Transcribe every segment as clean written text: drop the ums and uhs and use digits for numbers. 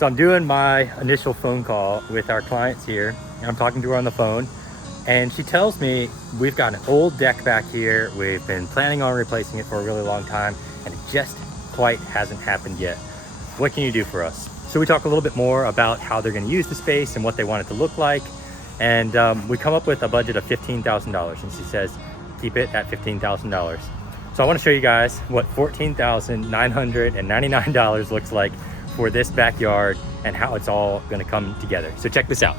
So I'm doing my initial phone call with our clients here. I'm talking to her on the phone, and she tells me we've got an old deck back here. We've been planning on replacing it for a really long time, and it just quite hasn't happened yet. What can you do for us? So we talk a little bit more about how they're going to use the space and what they want it to look like. And we come up with a budget of $15,000, and she says, keep it at $15,000. So I want to show you guys what $14,999 looks like for this backyard and how it's all going to come together. So check this out.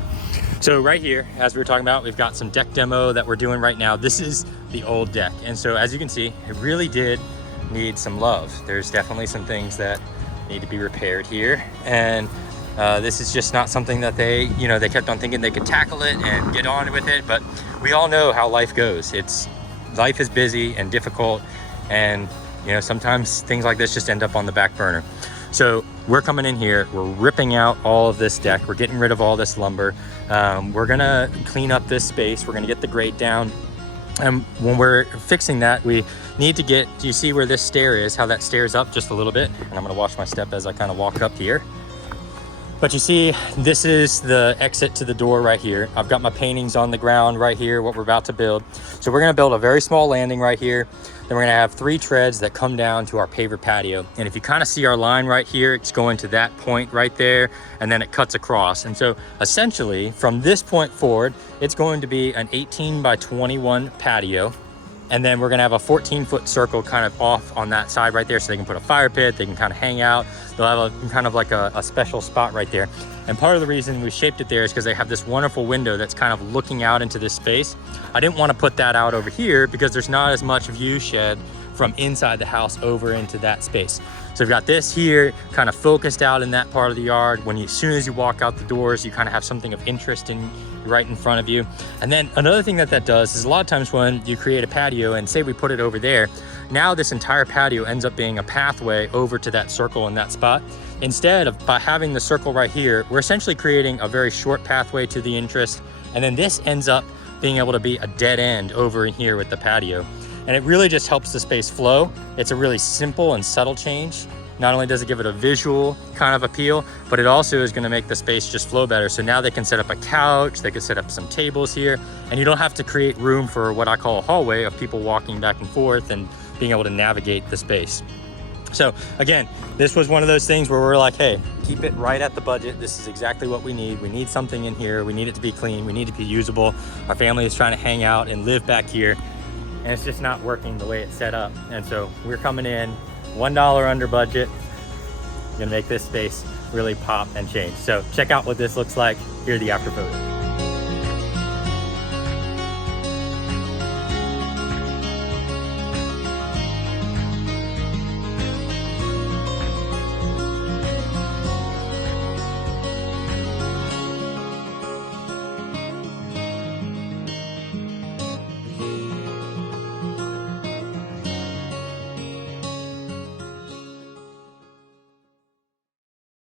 So right here, as we were talking about, we've got some deck demo that we're doing right now. This is the old deck. And so as you can see, it really did need some love. There's definitely some things that need to be repaired here. And this is just not something that they kept on thinking they could tackle it and get on with it. But we all know how life goes. Life is busy and difficult. And sometimes things like this just end up on the back burner. So we're coming in here, we're ripping out all of this deck, we're getting rid of all this lumber. We're gonna clean up this space, we're gonna get the grate down. And when we're fixing that, we need to do you see where this stair is, how that stairs up just a little bit? And I'm gonna watch my step as I kind of walk up here. But you see, this is the exit to the door right here. I've got my paintings on the ground right here, what we're about to build. So we're gonna build a very small landing right here. Then we're gonna have 3 treads that come down to our paver patio. And if you kind of see our line right here, it's going to that point right there, and then it cuts across. And so essentially from this point forward, it's going to be an 18 by 21 patio. And then we're gonna have a 14-foot circle kind of off on that side right there, so they can put a fire pit, they can kind of hang out. They'll have a kind of like a special spot right there. And part of the reason we shaped it there is because they have this wonderful window that's kind of looking out into this space. I didn't want to put that out over here because there's not as much view shed from inside the house over into that space. So we've got this here kind of focused out in that part of the yard. As soon as you walk out the doors, you kind of have something of interest right in front of you. And then another thing that does is a lot of times when you create a patio and say we put it over there, now this entire patio ends up being a pathway over to that circle in that spot. Instead of by having the circle right here, we're essentially creating a very short pathway to the interest. And then this ends up being able to be a dead end over in here with the patio. And it really just helps the space flow. It's a really simple and subtle change. Not only does it give it a visual kind of appeal, but it also is gonna make the space just flow better. So now they can set up a couch, they can set up some tables here, and you don't have to create room for what I call a hallway of people walking back and forth and being able to navigate the space. So again, this was one of those things where we're like, hey, keep it right at the budget. This is exactly what we need. We need something in here. We need it to be clean. We need it to be usable. Our family is trying to hang out and live back here, and it's just not working the way it's set up. And so we're coming in $1 under budget. Gonna make this space really pop and change. So check out what this looks like. Here are the after photos.